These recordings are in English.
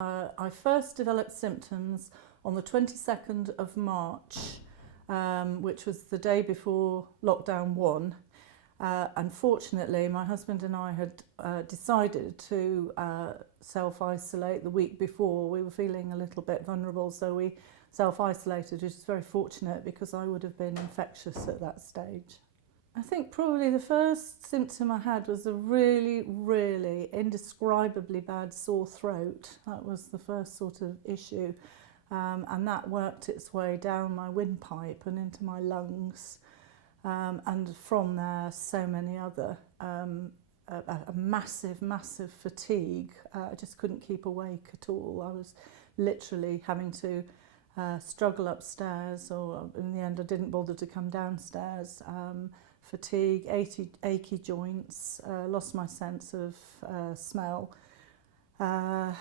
I first developed symptoms on the 22nd of March, which was the day before lockdown 1. Unfortunately, my husband and I had decided to self-isolate the week before. We were feeling a little bit vulnerable, so we self-isolated, which is very fortunate because I would have been infectious at that stage. I think probably the first symptom I had was a really, really indescribably bad sore throat. That was the first sort of issue, and that worked its way down my windpipe and into my lungs. And from there, so many other, a massive, massive fatigue. I just couldn't keep awake at all. I was literally having to struggle upstairs, or in the end I didn't bother to come downstairs. Fatigue, achy joints, lost my sense of smell. I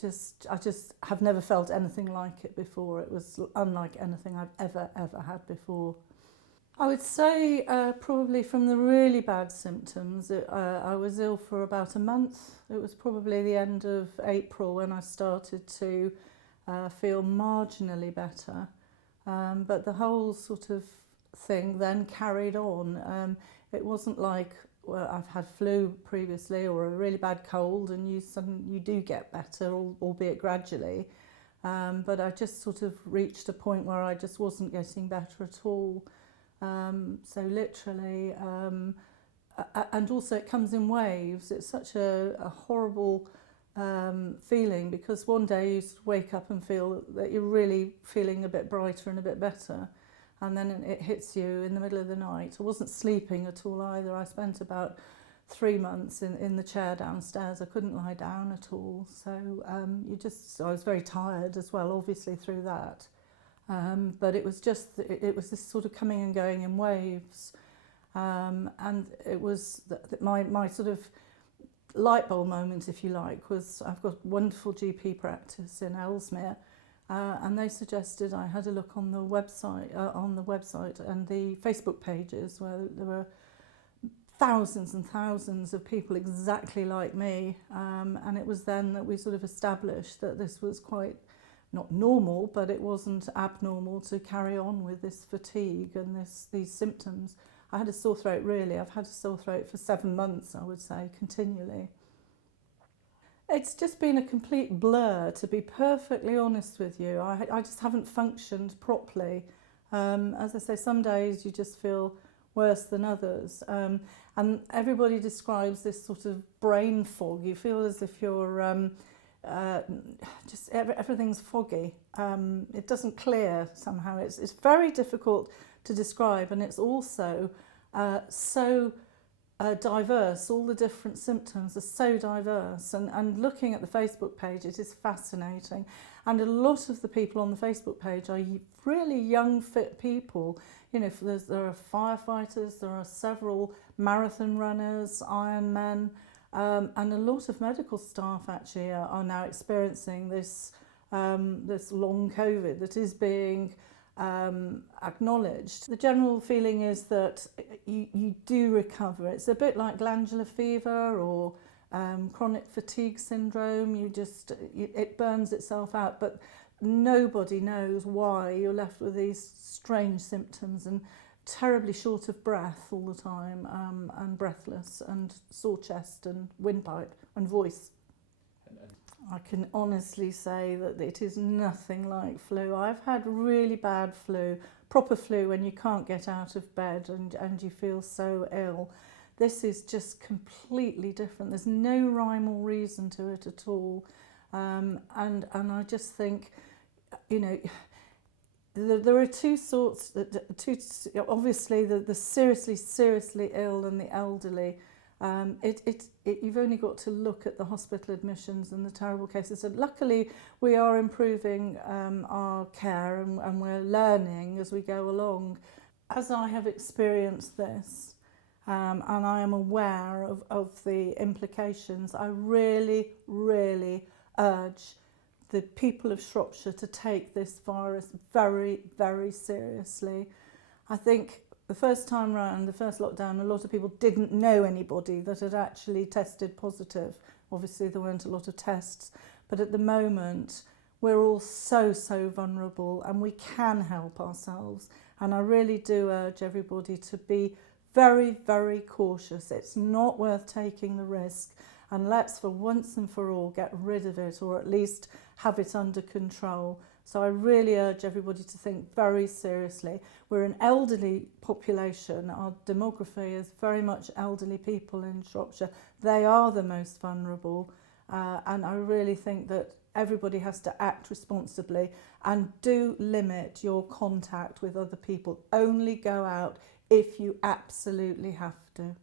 just have never felt anything like it before. It was unlike anything I've ever had before. I would say probably from the really bad symptoms, I was ill for about a month. It was probably the end of April when I started to feel marginally better. But the whole sort of thing then carried on. It wasn't like, well, I've had flu previously or a really bad cold and you do get better, albeit gradually. But I just sort of reached a point where I just wasn't getting better at all. So literally, and also it comes in waves. It's such a horrible feeling, because one day you wake up and feel that you're really feeling a bit brighter and a bit better, and then it hits you in the middle of the night. I wasn't sleeping at all either. I spent about 3 months in the chair downstairs. I couldn't lie down at all. So I was very tired as well, obviously, through that. But it was this sort of coming and going in waves. And it was my sort of light bulb moment, if you like, was I've got wonderful GP practice in Ellesmere, and they suggested I had a look on the website and the Facebook pages, where there were thousands and thousands of people exactly like me, and it was then that we sort of established that this was quite not normal, but it wasn't abnormal to carry on with this fatigue and these symptoms. I had a sore throat, really. I've had a sore throat for 7 months, I would say, continually. It's just been a complete blur, to be perfectly honest with you. I just haven't functioned properly. As I say, some days you just feel worse than others. And everybody describes this sort of brain fog. You feel as if you're just everything's foggy. It doesn't clear somehow. It's very difficult to describe, and it's also so diverse. All the different symptoms are so diverse, and looking at the Facebook page, it is fascinating. And a lot of the people on the Facebook page are really young, fit people. You know, there are firefighters, there are several marathon runners, Ironmen. And a lot of medical staff actually are now experiencing this long COVID that is being acknowledged. The general feeling is that you do recover. It's a bit like glandular fever or chronic fatigue syndrome. It burns itself out, but nobody knows why you're left with these strange symptoms and terribly short of breath all the time, and breathless, and sore chest and windpipe and voice. I can honestly say that it is nothing like flu. I've had really bad flu, proper flu, when you can't get out of bed and you feel so ill. This is just completely different. There's no rhyme or reason to it at all. And I just think, you know, there are two sorts. Obviously, the seriously ill and the elderly. You've only got to look at the hospital admissions and the terrible cases. And luckily, we are improving our care, and we're learning as we go along. As I have experienced this, and I am aware of the implications, I really, really urge the people of Shropshire to take this virus very, very seriously. I think the first time round, the first lockdown, a lot of people didn't know anybody that had actually tested positive. Obviously, there weren't a lot of tests, But at the moment, we're all so vulnerable, and we can help ourselves. And I really do urge everybody to be very cautious. It's not worth taking the risk, and let's for once and for all get rid of it, or at least have it under control. So I really urge everybody to think very seriously. We're an elderly population. Our demography is very much elderly people in Shropshire. They are the most vulnerable, and I really think that everybody has to act responsibly, and do limit your contact with other people. Only go out if you absolutely have to.